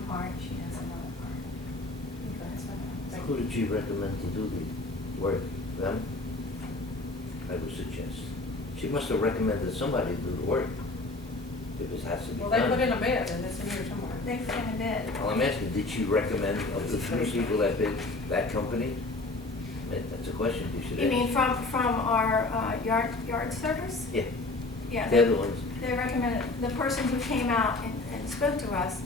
one part, she has another part. Who did she recommend to do the work? Them? I would suggest. She must have recommended somebody to do the work, if it has to be Well, done. they put in a bid, and it's in here somewhere. They put in a bid. Well, I'm asking, did she recommend of the three people that bid, that company? That's a question you should ask. You mean from our yard service? Yeah, Yeah. they're the ones. They recommended, the person who came out and spoke to us,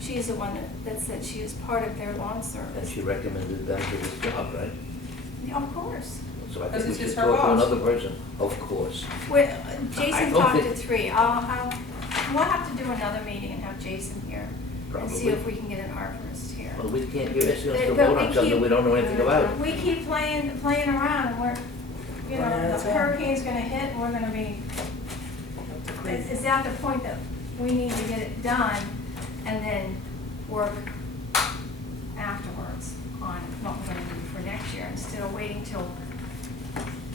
she is the one that said she is part of their lawn And service. she recommended them to this job, right? Yeah, of course. So I Because think we it's should just her talk to boss. another person, of course. Well, I Jason don't talked to think- three. We'll have to do another meeting and have Jason here and see Probably. if we can get an arborist here. Well, we can't, you're asking us to But vote on something we don't know anything about. We keep playing around and we're, you know, That's the all. hurricane's gonna hit and we're gonna be, it's at the point that we need to get it done and then work afterwards on what we're gonna do for next year instead of waiting till,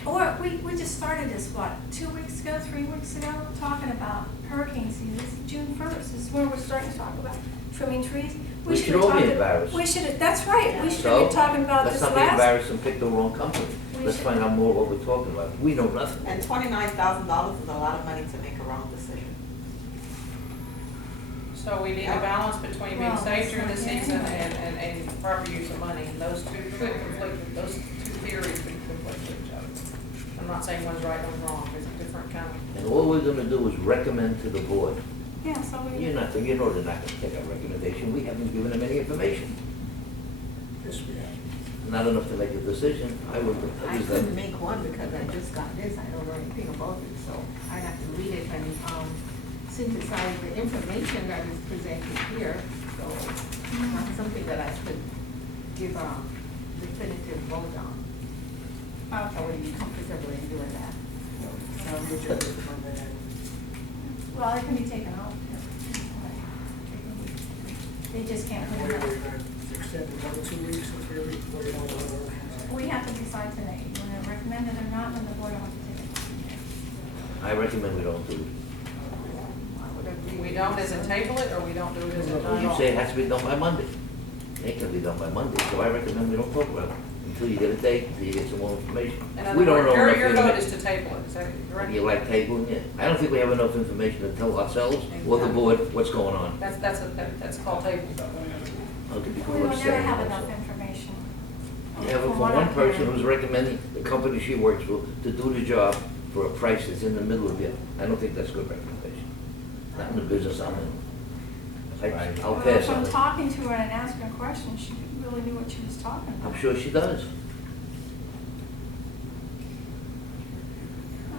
or we just started this, what, 2 weeks ago, 3 weeks ago, talking about hurricane season. This is June 1st, this is when we're starting to talk about trimming trees. We should have all be talked- embarrassed. We should, that's right, we should So, have been talking about this let's not be last. embarrassed and pick the wrong company. We Let's should- find out more what we're talking about. We know nothing. And $29,000 is a lot of money to make a wrong decision. So we need a balance between being Well, safe during the that's not season it. and proper use of money. And those two could conflict, those two theories could conflict with each other. I'm not saying one's right, one's wrong, there's a different kind of. And all we're gonna do is recommend to the board. Yeah, so we. You know they're not gonna take our recommendation. We haven't given them any information. Yes, we have. Not enough to make a decision. I would I use couldn't them. make one because I just got this, I don't know anything about it, so I have to read it and, synthesize the information that is presented here, so not something that I could give a definitive vote on. I Okay. wouldn't be comfortable in doing that. I'll get you this Monday. Well, it can be taken off. They just can't put it We're up. gonna extend another 2 weeks or 3 weeks before you know what we're looking We have to decide today, you want to recommend it or not, and the board will have to take it. I recommend we don't do it. I would agree. We don't as a table it, or we don't do it as a Well, you say it has to be done by Monday. It can be done by Monday, so I recommend we don't talk about it until you get a date, until you get some more information. In other We don't words, know enough your vote information. is to table it, is that correct? You like tabling it? I don't think we have enough information to tell ourselves or the board what's going on. That's called table. Okay, because We we're will never saying have also. enough information. You have it From from what one I'm person hearing. who's recommending the company she works for to do the job for a price that's in the middle of it. I don't think that's good recommendation. Not in the business I'm in. I'll Well, pass from on it. talking to her and asking her questions, she really knew what she was talking about. I'm sure she does.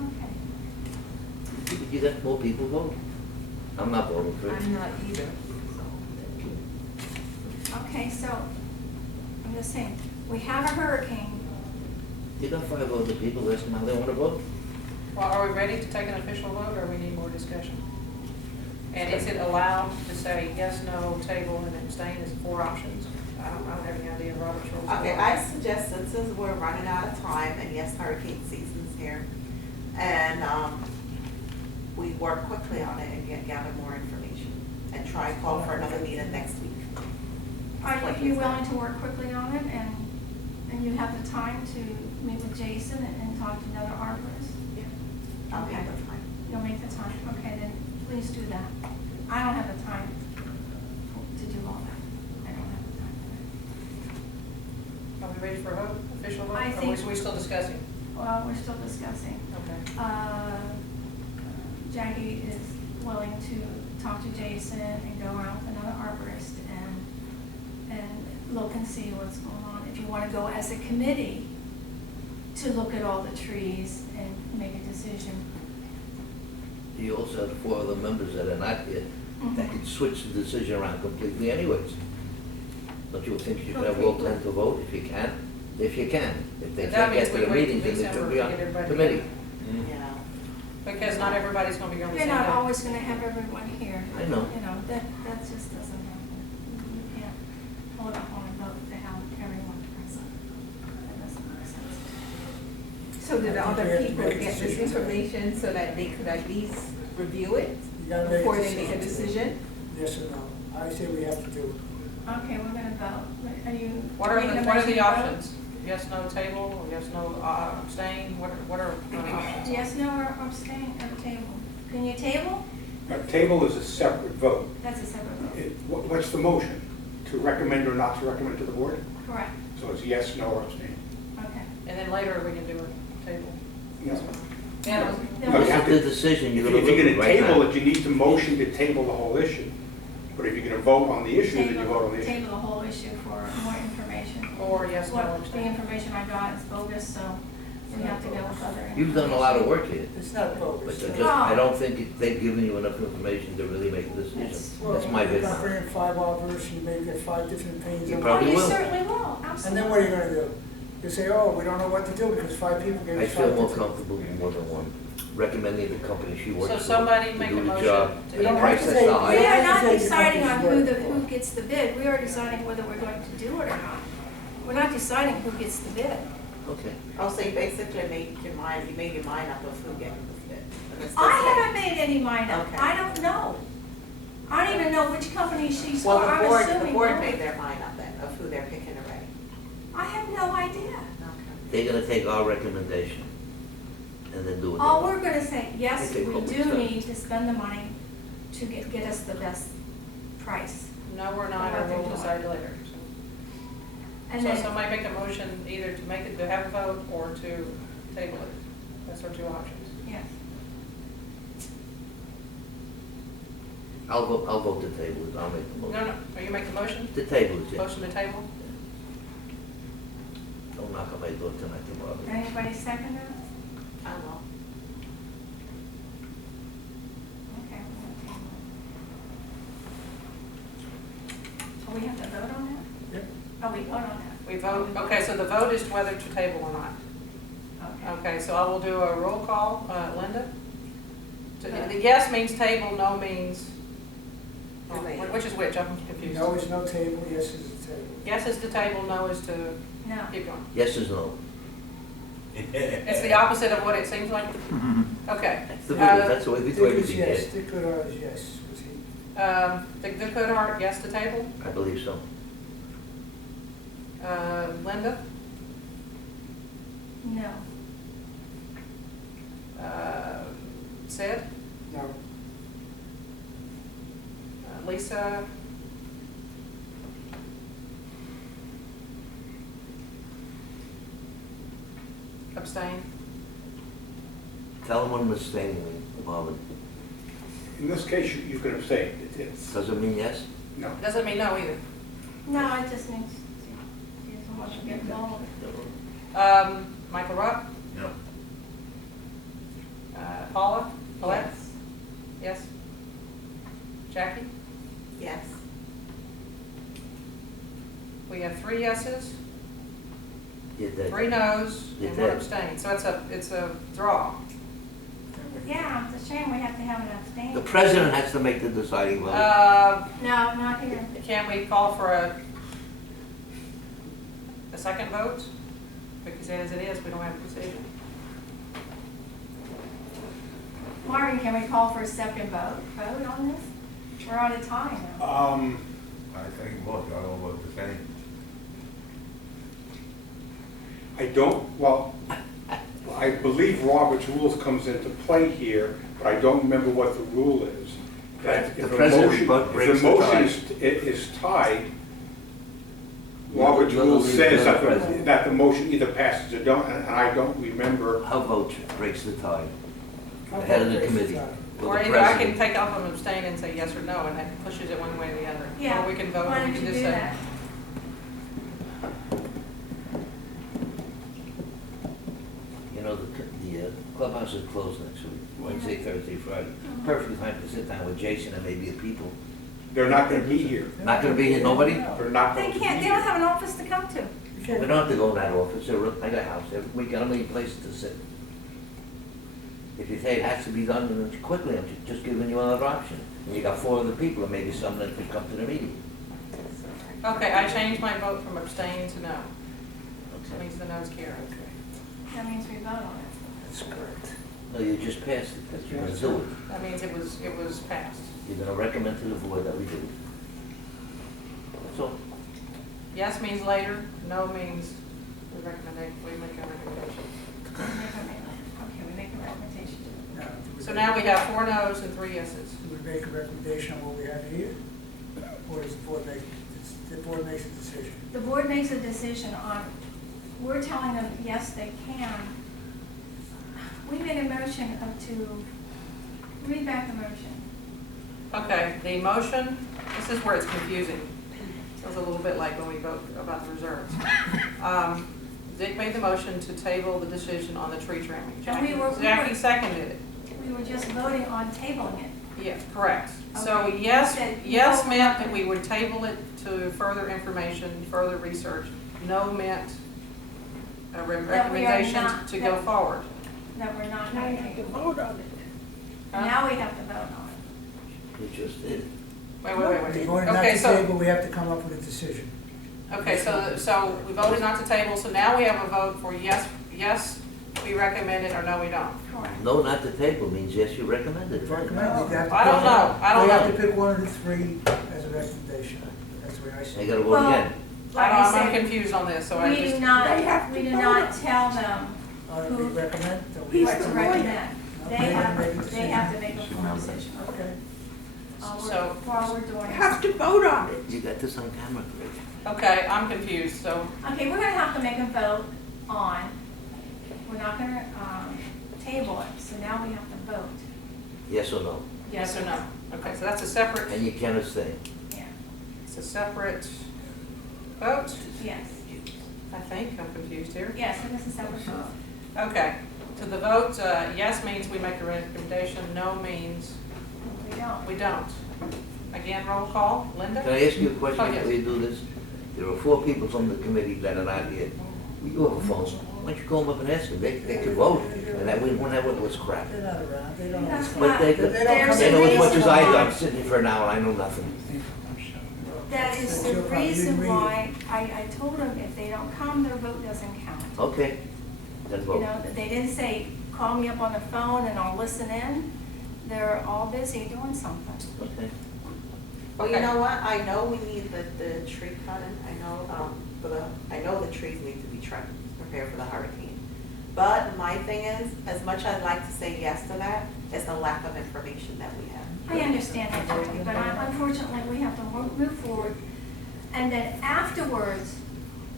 Okay. You got more people vote. I'm not voting for it. I'm not either, so. Okay, so, I'm just saying, we have a hurricane. You got 5 other people asking how they want to vote. Well, are we ready to take an official vote, or we need more discussion? And is it allowed to say yes, no, table, and abstain as 4 options? I don't have any idea of Robert's rules. Okay, I suggest since we're running out of time, and yes, hurricane season's here, and, we work quickly on it and gather more information, and try and call for another meeting next week. Are you willing to work quickly on it and you have the time to meet with Jason and talk to another arborist? I'll Okay. make the time. You'll make the time, okay, then please do that. I don't have the time to do all that. I don't have the time for Are we ready for a vote, official vote? I Or think- are we still discussing? that. Well, we're still discussing. Okay. Jackie is willing to talk to Jason and go around with another arborist and look and see what's going on. If you want to go as a committee to look at all the trees and make a decision. You also have 4 other members that are not here that could switch the decision around completely anyways. Don't you think you should have all 10 to vote if you can? If you can. If they But can't that get to means the we wait meeting, till then they December should be to on get everybody committee. together. Yeah. Because not everybody's gonna be on the same You're day. not always going to have everyone here. I know. You know, that just doesn't happen. You can't hold up on a vote to have everyone present. That doesn't make sense. So did I think we other have to people make get this decisions. information so that they could at least review it You gotta make a before they make a decision. decision? Yes or no? I say we have to do it. Okay, we're gonna vote. Are you? What are making a the motion to vote? options? Yes, no, table, or yes, no, abstain? What are the options? Yes, no, or abstain, or table? Can you table? A table is a separate vote. That's a separate vote. What's the motion? To recommend or not to recommend to the board? Correct. So it's yes, no, or abstain. Okay. And then later we can do a table. Yes. Yeah, Then No, we'll- you have It's the decision If you're you're gonna look going at to right table now. it, you need to motion to table the whole issue. But if you're going to vote on the issue, then you vote on the issue. Table the whole issue for more information. Or yes, no, What, the abstain. information I got is bogus, so we have to go with other information. You've done a lot of work here, It's not but bogus. I don't think they've given you enough information to really make a decision. That's my You're vision. gonna bring in 5 offers, you may get 5 different opinions. You on probably Oh, you will. certainly will, And absolutely. then what are you gonna do? You say, oh, we don't know what to do because 5 people gave I us 5 feel more different. comfortable with more than one, recommending the company she works So for somebody to make do a the motion job. to We don't Price have to that's say- the We highest. are not I have to deciding take on the who company's who gets the bid, we are deciding whether we're going to do it or not. We're not deciding who gets the bid. Okay. I'll say basically make your mind, you made your mind up of who gets this bid. And it's I just like- haven't made any mind up, Okay. I don't know. I don't even know which company she's for, Well, I'm the assuming. board no. made their mind up then of who they're picking already. I have no idea. Okay. They're gonna take our recommendation and then do it. All we're gonna say, yes, Okay, we cool. do need to spend the money to get us the best price. No, we're not, or we'll decide later. And So then, somebody make a motion either to make it, to have a vote, or to table it. That's our two options. yes, I'll vote to table it, I'll make the No, motion. no, are you making a motion? To table it, yeah. Motion to table? Don't knock on my door tonight, tomorrow. anybody second it? I will. Okay, we're gonna table it. Oh, we have to vote on that? Yep. Oh, we vote on that? We vote, okay, so the vote is whether to table or not. Okay. Okay, so I will do a roll call. Linda? The yes means table, no means, which is which? I'm confused. No is no table, yes is a table. Yes is to table, no is to No. keep going. Yes is no. It's the opposite of what it seems like? Okay. That's the village, that's the way we do Dick is everything yes, here. Dick Goodart is yes. Was he- The Goodhart, yes to table. I believe so. Linda? No. Sid? No, Lisa? Abstain? Tell them I'm abstaining, Marvin. In this case, you can abstain. It's, Does it mean yes? no. Doesn't mean no either. No, it just means she doesn't want to get involved. Michael Rupp? No. Paula? Paulette? Yes. Yes? Jackie? Yes. We have 3 yeses, You did. 3 noes, You and 1 did. abstain. So it's a draw. Yeah, it's a shame we have to have an abstain. The president has to make the deciding vote. No, not here. Can we call for a second vote? Because as it is, we don't have a decision. Marvin, can we call for a second vote on this? We're out of time now. I think both, I don't vote the same. I don't, well, I believe Robert's rules comes into play here, but I don't remember what the rule is. That The if a president motion, breaks if the the motion tie. is tied, You- Robert's you're rule the says that president. that the motion either passes or don't, and I don't remember. How vote breaks the tie? How The head of the about committee. this time? Or Or the either I can president. take off and abstain and say yes or no, and that pushes it one way or the other. Yeah. Or we can vote, Why or we don't can you just do say. that? You know, the clubhouse is closed next week, Wednesday, Thursday, Friday. Mhm. Perfect time to sit down with Jason and maybe the people. They're not gonna be here. Not gonna be here, nobody? They're not They going to be can't, they don't here. have an office to come to. You We can't- don't have to go in that office, I got a house, we got a million places to sit. If you say it has to be done quickly, I'm just giving you another option. And you got 4 other people, and maybe some that could come to the meeting. Okay, I changed my vote from abstain to no. So it Okay. means the no's carry. That means we vote on it. That's correct. No, you just passed it, that's you're gonna do it. That means it was passed. You're gonna recommend to the board that we do it. So, Yes means later, no means we make a recommendation. We make a okay, we make a recommendation. Now, do we So make- now we have 4 no's and 3 yeses. Do we make a recommendation on what we have here? Or does the board make, the board makes a decision? The board makes a decision on, we're telling them, yes, they can. We made a motion to, read back the motion. Okay, the motion, this is where it's confusing. It's a little bit like when we vote about the reserves. Dick made the motion to table the decision on the tree trimming. And we were- Jackie seconded it. We were just voting on tabling it. Yeah, correct. So Okay. yes, Said yes no. meant that we would table it to further information, further research. No meant a recommendation not- to go forward. That we're not going to vote on it. Now we have to vote on we just did. Wait. We voted not Okay, to so, table, we have to come up with a decision. okay, so we voted not to table, so now we have a vote for yes, we recommend it, or no, we don't. it. Correct. No, not the table means yes, you recommend it. Recommend, we have to I don't pick- know. I don't We have know. to pick one of the 3 as a recommendation. That's the way I see They it. gotta vote Well, again. like I I'm said, confused on this, so I we just. do not, They have to we do vote not on it. tell them All right, we who, recommend, that we He's what to the recommend. lawyer. They Okay, have, make a they decision. have to make a full decision. Okay. So- While we're doing. Have to vote on it. You got this on camera, Rick. Okay, I'm confused, so, Okay, we're gonna have to make a vote on, we're not gonna, table it, so now we have to vote. Yes or no? yes or no? Okay, so that's a separate, And you can abstain. Yeah, it's a separate vote, yes, I think, I'm confused here. yes, it is a separate vote. Okay, so the vote, yes means we make a recommendation, no means We don't. we don't. Again, roll call, Linda? Can I ask you a question Oh, yes. before you do this? There are 4 people from the committee that are not here. You have a phone. Why don't you call them up and ask them? They could vote, and that we won't have what was crap. They're not around, they don't know. That's what's why- But they They don't There's come they a in. know as much reason as I do. why- I'm sitting here for an hour, I know nothing. That is the reason why I told them if they don't come, their vote doesn't count. Okay, then You vote. know, they didn't say, call me up on the phone and I'll listen in. They're all busy doing something. Okay. Well, you Okay. know what, I know we need the tree cutting, I know the trees need to be trimmed, prepared for the hurricane. But my thing is, as much as I'd like to say yes to that, is the lack of information that we have. I understand that, Jackie, but unfortunately, we have to move forward. And then afterwards,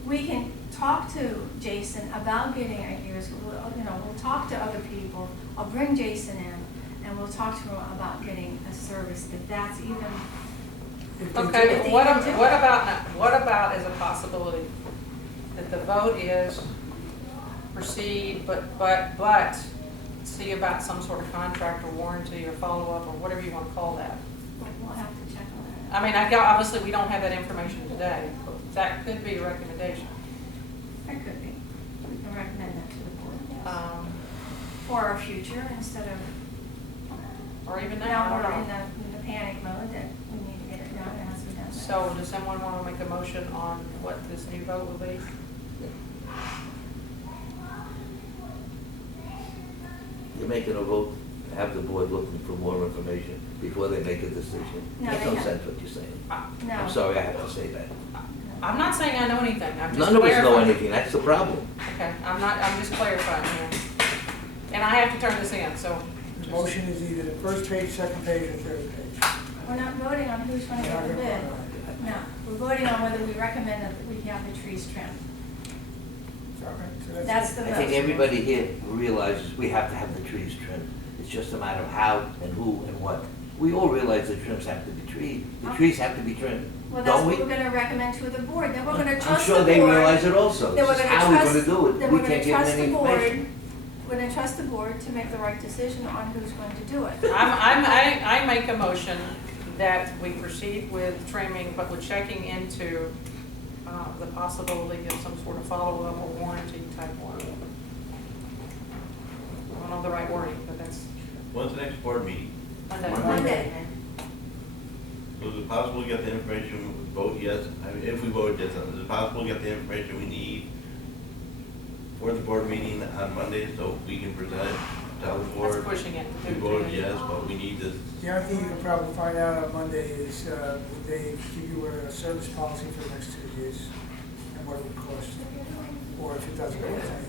we can talk to Jason about getting a use, we'll talk to other people. I'll bring Jason in and we'll talk to him about getting a service, if that's even, If they Okay, do- but what about as a possibility, that the vote is proceed, but see about some sort of contract or warranty or follow-up or whatever you want to call that? we'll have to check on that. I mean, obviously, we don't have that information today, but that could be a recommendation. That could be. We can recommend that to the board, yes. For our future, instead of, Or even now, now I we're don't in know. the panic mode that we need to get it done, it has to be done. So does someone want to make a motion on what this new vote will be? You're making a vote, to have the board looking for more information before they make a decision. No, Makes they no have- sense what you're saying. No. I'm sorry I have to say that. I'm not saying I know anything, I'm just None of us know clarifying. anything, that's the problem. Okay, I'm just clarifying here. And I have to turn this in, so. The motion is either the first page, second page, or third page. We're not voting on who's gonna get the bid. No, we're voting on whether we recommend that we have the trees trimmed. All right, so That's the I vote. think everybody here realizes we have to have the trees trimmed. It's just a matter of how and who and what. We all realize the trims have to be treed. The trees have to be trimmed, Well, that's don't what we? we're gonna recommend to the board, then we're gonna trust the board. I'm sure they realize it also. Then we're It's just gonna how we're trust, gonna do it. then We we're gonna can't give them trust any the board, information. we're gonna trust the board to make the right decision on who's going to do it. I make a motion that we proceed with trimming, but with checking into the possibility of some sort of follow-up or warranty type work. I don't know the right wording, but that's When's the next board meeting? Monday. Monday. So is it possible to get the information, vote yes, I mean, if we voted yes, is it possible to get the information we need for the board meeting on Monday so we can present it tell the That's board, pushing it. we voted yes, but we need this. The only thing you can probably find out on Monday is, would they give you a service policy for the next 2 years, and what it would cost? Or if it doesn't cost anything,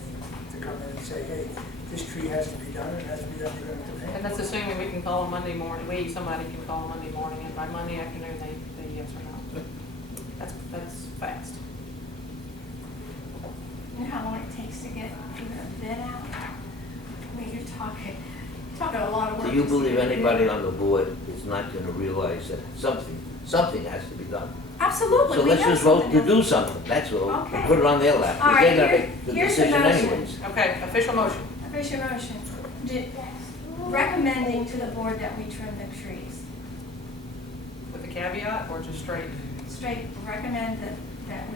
to come in and say, hey, this tree has to be done, it has to be done, you're gonna have to pay. And that's assuming we can call them Monday morning, somebody can call them Monday morning, and by Monday afternoon, they yes or no. That's fast. You know how long it takes to get even a bid out? I mean, you're talking a lot of work. Do you to believe see a bid. anybody on the board is not gonna realize that something has to be done? Absolutely. So we let's know just vote something to do else. something, that's all. Okay. Put it on their lap, All because right, they're gonna make the here's the decision motion. anyways. Okay, official motion. Official motion. Recommending to the board that we trim the trees. With a caveat or just straight? Straight, recommend that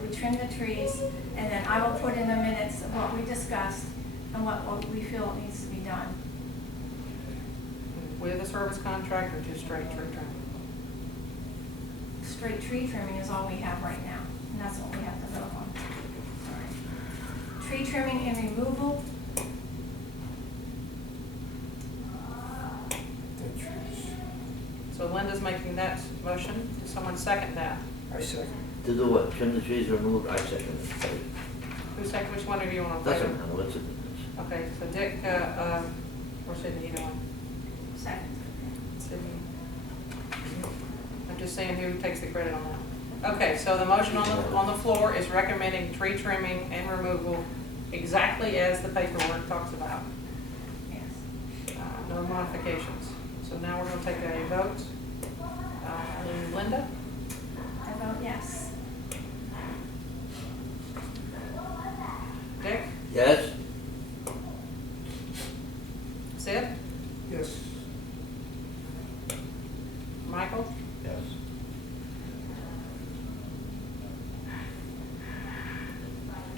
we trim the trees, and then I will put in the minutes of what we discussed and what we feel needs to be done. With a service contract or just straight tree trimming? Straight tree trimming is all we have right now, and that's what we have to vote on. Sorry. Tree trimming and removal, Dead trees. So Linda's making that motion. Does someone second that? I second. To do what, trim the trees, remove, I second it. Who second, which one of you want to? Doesn't matter, what's the difference? Okay, so Dick, or Sydney, either one. second. Sydney. I'm just saying who takes the credit on that. Okay, so the motion on the floor is recommending tree trimming and removal exactly as the paperwork talks about. Yes. No modifications. So now we're gonna take a vote. Linda? I vote yes. Dick? Yes? Sid? Yes. Michael? Yes.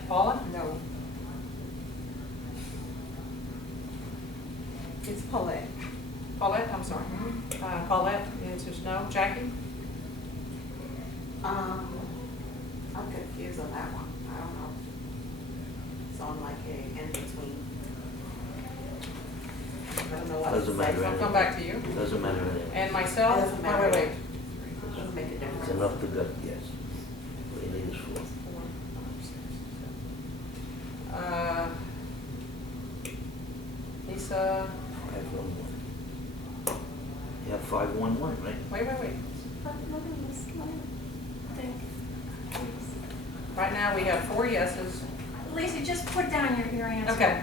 Paula? No. It's Paulette. Paulette, I'm sorry. Paulette, the answer is no. Jackie? I'm confused on that one, I don't know. So I'm like a in between. I don't know what to Doesn't say. matter. I'll come back to you. Doesn't matter anyway. And myself? Doesn't matter. Wait. Doesn't make a difference. It's enough to go, yes. What you need is 4. Lisa, 511. You have 511, right? wait. Think. Right now, we have 4 yeses. Lisa, just put down your answer. Okay.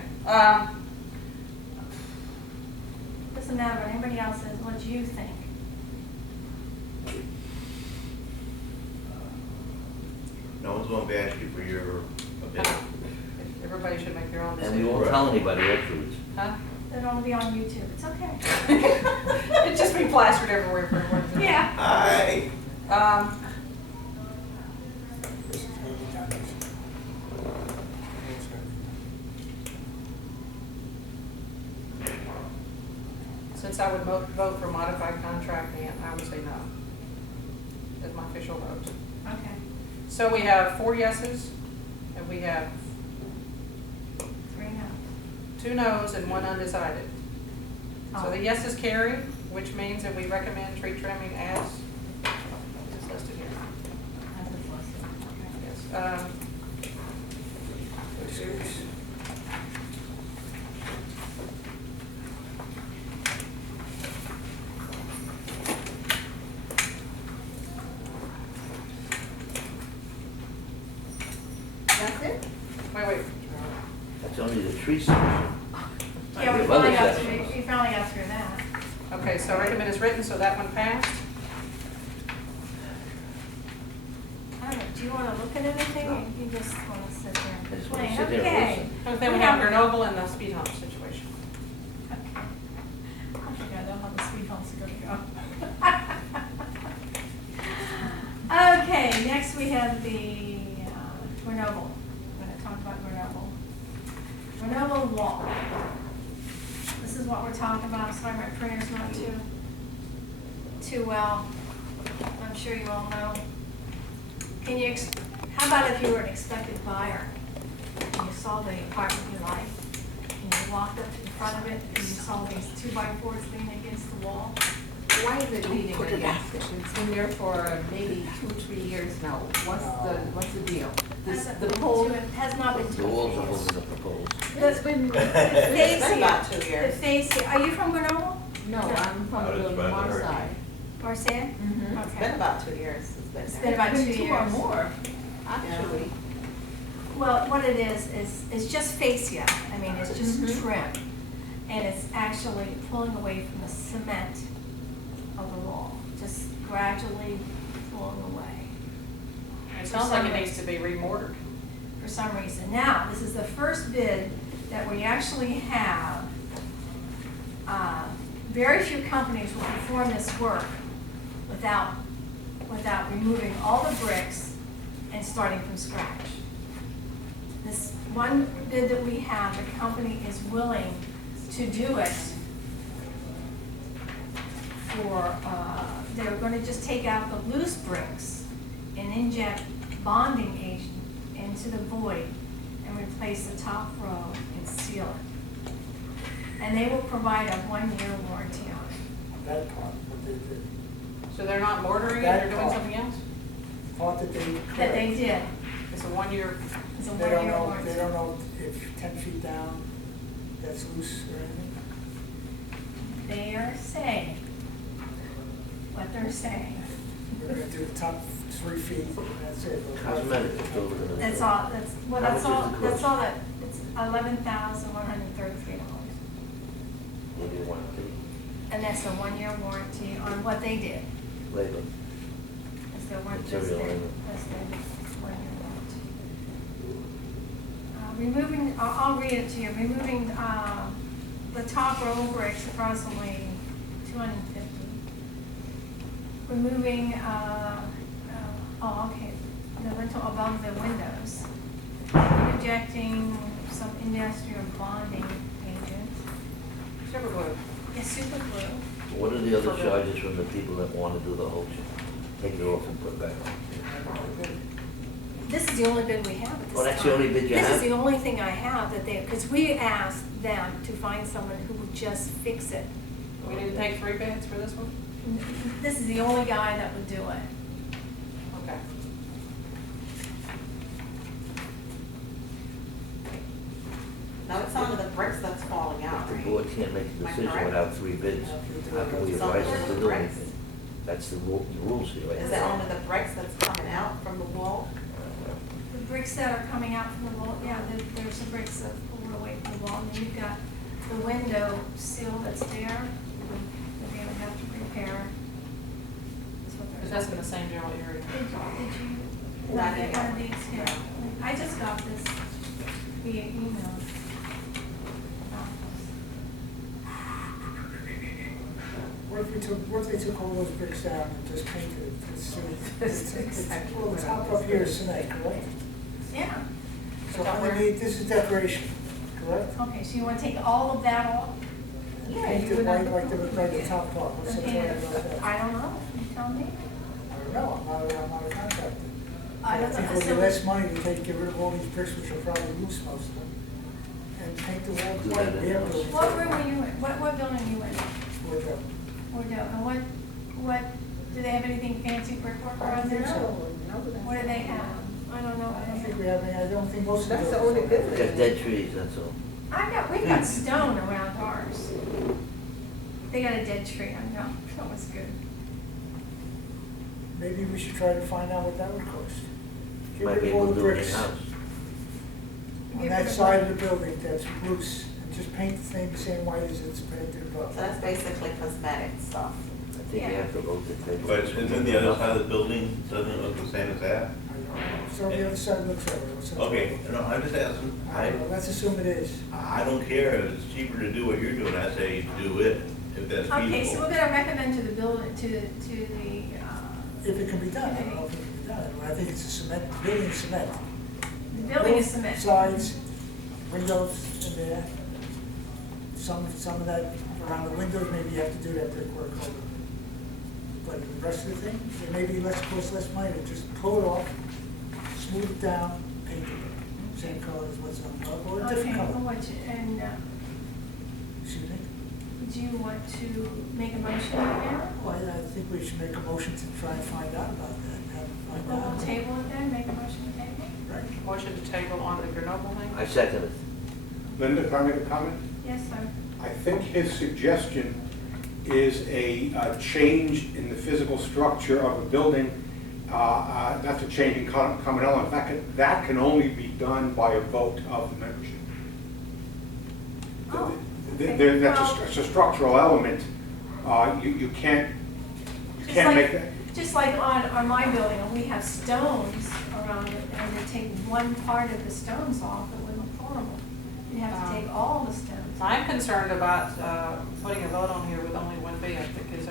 Doesn't matter what anybody else says, what do you think? No one's gonna bash you for your opinion. Everybody should make their own And we decision. won't tell anybody afterwards. Huh? It'll only be on YouTube, it's okay. It'd just be plastered everywhere for everyone to know. Yeah. Hi. This is gonna be done next week. It's gonna be done. Since I would vote for modified contract, then I would say no. As my official vote. Okay. So we have 4 yeses, and we have 3 no. 2 noes and 1 undecided. So the yeses carry, which means that we recommend tree trimming as is listed here. Yes. Excuse. That's it? Wait. That's only the tree section. Yeah, we have other finally got sections. through, we finally got through that. Okay, so recommend is written, so that one passed. I don't know, do you wanna look at anything, or you just wanna sit there I and just wanna complain? sit there and Okay. listen. And then we have Grenoble and the speed hump situation. Okay. I think I know how the sweet homes are gonna go. Okay, next we have the Grenoble. We're gonna talk about Grenoble. Grenoble wall. This is what we're talking about. Sorry, my printer's not too well. I'm sure you all know. Can you, how about if you were an expected buyer and you saw the apartment you like, and and you walked up to the front of it, and you saw these 2x4s leaning against the wall. Why is it leaning against it? It's been there for maybe 2-3 years now. What's the deal? The pole, It has not been The walls are to holding up the poles. it's been, the It's been about 2 fascia, years. the fascia, are you from Grenoble? no, I'm from Oh, it's the by the Lamar hurricane. side. Marseille? Mhm. It's been Okay. about 2 years it's been It's there. been about 2 years. 2 or more, actually. Well, what it is it's just fascia, I mean, it's just Mhm. trim. And it's actually pulling away from the cement of the wall, just gradually pulling away It sounds like it needs to be remortared. for some reason. Now, this is the first bid that we actually have. Very few companies will perform this work without removing all the bricks and starting from scratch. This one bid that we have, the company is willing to do it for, they're gonna just take out the loose bricks and inject bonding agent into the void and replace the top row and seal it. And they will provide a 1-year warranty on it. That part, what they did. So they're not mortaring it, That they're doing part. something else? Part that they. That they correct. did, It's a 1-year, it's a They don't 1-year know, warranty. they don't know if 10 feet down, that's loose or anything. They are saying what they're saying. We're gonna do the top 3 feet, and that's it. Cosmetic, it's over the. That's all, that's, well, How that's much all, is the that's cost? all that, it's $11,133. Maybe warranty, And that's a 1-year warranty on what they did. labor. That's their warranty. Material labor. That's their 1-year warranty. Removing, I'll read it to you, removing, the top row bricks, approximately 250. Removing, okay, the lintel above the windows. Injecting some industrial bonding agent. super glue. It's super glue. What are the other charges from the people that wanna do the whole shit? Take it off and put it back on? This is the only bid we have at this time. Oh, that's the only bid you This have? is the only thing I have that they, because we asked them to find someone who would just fix it. We need to take 3 bids for this one? This is the only guy that would do it. Okay. No, it's some of the bricks that's falling out, The right? board can't make a Am I decision correct? without 3 bids. How can we advise them to do anything? That's the rules here, right? Is it only the bricks that's coming out from the wall? The bricks that are coming out from the wall, yeah, there's the bricks that pull away from the wall, and then you've got the window sill that's there, that they would have to repair. That's what they're. But that's in the same general area. Did you, Not not get yet. one of these, yeah, I just got this via email. What if they took all those bricks down and just painted it? Well, the top up here is cement, correct? Yeah, So underneath, this is decoration, correct? okay, so you wanna take all of that off? Yeah, Paint you it would white have like to the, prove like the it. top part, what's the And point about that? I don't know, you tell me. I don't know, I'm not a contractor. I don't think know, it'll be so- less money to get rid of all these bricks, which are probably loose, most of them, and paint the walls Do white. that We have in-house. to- What room are you in, what building are you in? Wardrobe. And what, do they have anything fancy brickwork around there? What do they have? I don't know. I don't think we have any, I don't think most of the. That's the only buildings business. Got dead trees, that's all. We've got stone around ours. They got a dead tree, I know, that was good. Maybe we should try to find out what that would cost. Get Might rid be of all able the to do it bricks in-house. on Get that rid of side what? of the building that's loose, and just paint the thing the same white as it's painted above. So that's basically cosmetic stuff. I think you Yeah. have to vote to take. But isn't the other side of the building, doesn't look the same as that? I don't know. So the other side looks over. Okay, no, I'm just asking, I don't know, let's assume it is. I don't care, if it's cheaper to do what you're doing, I say do it, if that's feasible. Okay, so we're gonna recommend to the building, to the, If it can be done, I don't know if it can be done. I think it's a cement, building is cement. the building is cement. Sides, windows in there. Some of that around the windows, maybe you have to do that brickwork over. But the rest of the thing, it may be cost less money to just pull it off, smooth it down, paint it. Same color as what's on top, or a Okay, different well, color. Excuse me? Do you want to make a motion there? Well, I think we should make a motion to try and find out about that, find Or out. we'll table it then, make a motion to table? Right. Motion to table on the Grenoble thing? I second it. Linda, can I make a comment? Yes, sir. I think his suggestion is a change in the physical structure of a building. That's a change in common element. That can only be done by a vote of the membership. Oh, okay. It's a structural element. You can't Just like- make that. Just like on my building, we have stones around it, and to take one part of the stones off, it would look horrible. You have to take all the stones. I'm concerned about putting a vote on here with only one bid, because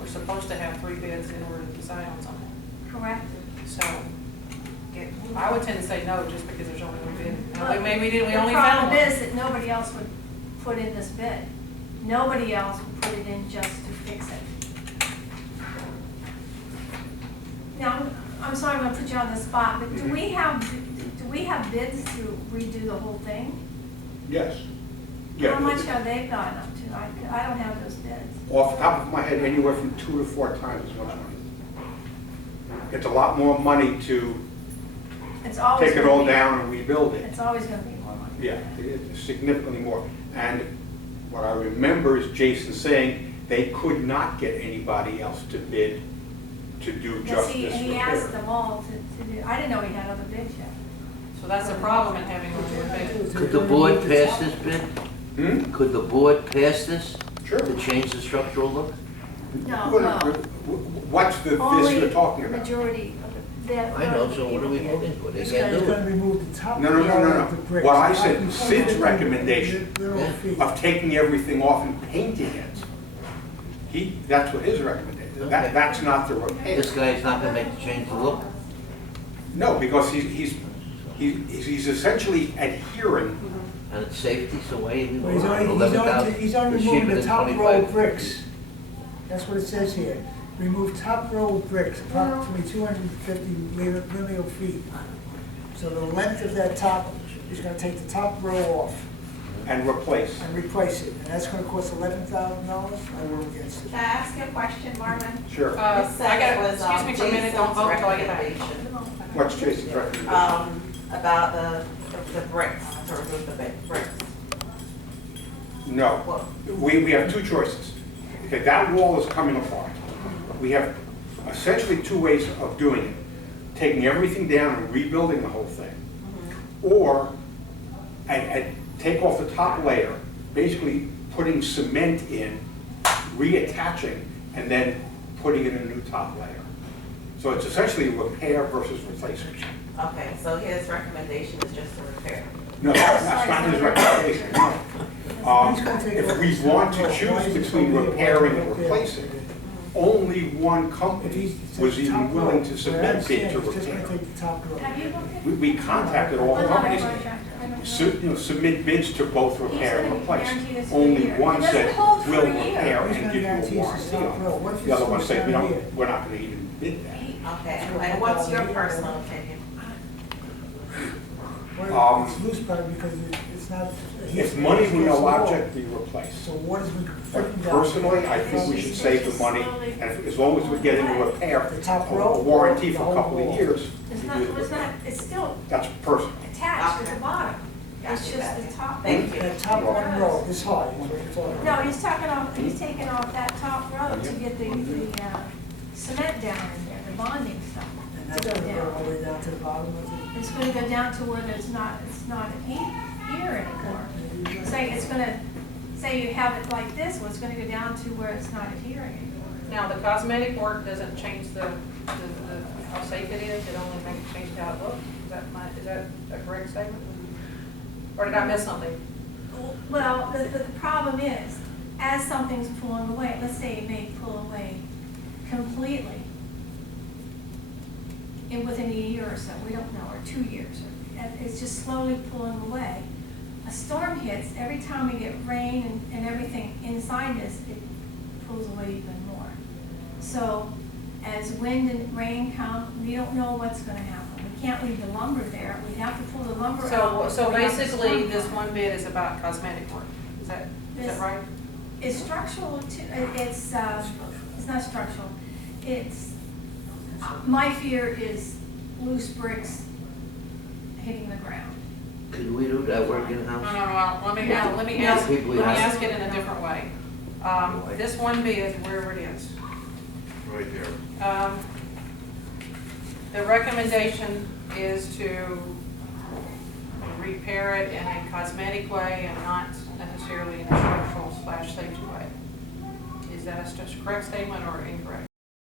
we're supposed to have 3 bids in order to decide on something. Correct? So, I would tend to say no, just because there's only one bid. Now, Look, we only found The problem one. is that nobody else would put in this bid. Nobody else would put it in just to fix it. Now, I'm sorry, I'm gonna put you on the spot, but do we have bids to redo the whole thing? Yes. Yeah. How much have they gone up to? I don't have those bids. Off the top of my head, anywhere from 2 to 4 times as much money. It's a lot more money to It's always take it gonna all be- down and rebuild it. It's always gonna be more money. Yeah, it's significantly more. And what I remember is Jason saying they could not get anybody else to bid to do Yes, just he this asked repair. them all to do, I didn't know he had other bids yet. So that's the problem in having only one bid. Could the board pass this bid? Hmm? Could the board pass this Sure. to change the structural look? No, What's the this only you're talking about? majority of the bid. I know, so what are we voting for? They This can't guy's do gonna it. remove the top. No, no, no, no, layer no. of the bricks. What I Like said, you Sid's said, recommendation they're all feet. of taking everything off and painting it. That's what his recommendation, Okay. that's not the repair. This guy's not gonna make the change to look? No, because he's essentially adhering. And it's safety, so why even Well, go around 11,000? he's only It's removing cheaper the than top row 25. of bricks. That's what it says here. Remove top row of bricks, approximately 250 linear feet. So the length of that top, he's gonna take the top row off And replace. and replace it. And that's gonna cost $11,000? I will against it. Can I ask you a question, Marvin? Sure. You I said it got, was, excuse me for a minute, don't Jason's vote until I get back. recommendation, What's Jason's recommendation? about the bricks, to remove the bricks. No. What? We have 2 choices. Okay, that wall is coming apart. We have essentially 2 ways of doing it. Taking everything down and rebuilding the whole thing. Or, and take off the top layer, basically putting cement in, reattaching, and then putting in a new top layer. So it's essentially repair versus replacement. Okay, so his recommendation is just a repair. No, that's not his recommendation, no. He's gonna take If off we the want top row. to Why choose is it between so big? repairing and Why is it replacing, so big? only one If company he's- was even top willing row, to I submit bid understand, to he's just gonna repair. take the top row. Have you looked at? We contacted all I'm not a companies, contractor, I don't know. submit bids to both repair and He's gonna replace. guarantee this for a Only year. one It doesn't said, hold for we'll a year. repair He's and gonna give you guarantee a it's warranty the top on row. it. What if The other it's one said, down here? we're not gonna even bid that. Okay, and what's your personal opinion? Well, it's loose probably because it's not. If money were no object, we replace. So what is we But freaking down? personally, I think we should save the money, and as long as we're getting a repair, The top a row? warranty for a The couple whole of wall? years. It's we not, do the it's repair. not, it's still That's personal. attached at the Okay. bottom. Got It's you, just got the you. top. Thank you. That top one row, this high, is what you're talking No, about. he's taking off that top row to get the cement down in there, the bonding stuff. And that's gonna go all the way down to the bottom of it. It's gonna go down to where it's not here anymore. Say it's gonna, say you have it like this, well, it's gonna go down to where it's not adhering anymore. Now, the cosmetic work doesn't change the how safe it is, it only makes change how it looks. Is that a correct statement? Or did I miss something? Well, the problem is, as something's pulling away, let's say it may pull away completely within a year or so, we don't know, or 2 years, and it's just slowly pulling away. A storm hits, every time we get rain and everything inside this, it pulls away even more. So as wind and rain come, we don't know what's gonna happen. We can't leave the lumber there, we have to pull the lumber out. So before we have the basically, storm this come. one bid is about cosmetic work, is that? Is that right? It's structural too, it's not structural. It's, my fear is loose bricks hitting the ground. Could we do that work No, in-house? no, let me Yeah, ask, people let me have- ask it in a different way. This 1B is wherever it is. Right there. The recommendation is to repair it in a cosmetic way and not necessarily in a structural / safety way. Is that a correct statement or incorrect?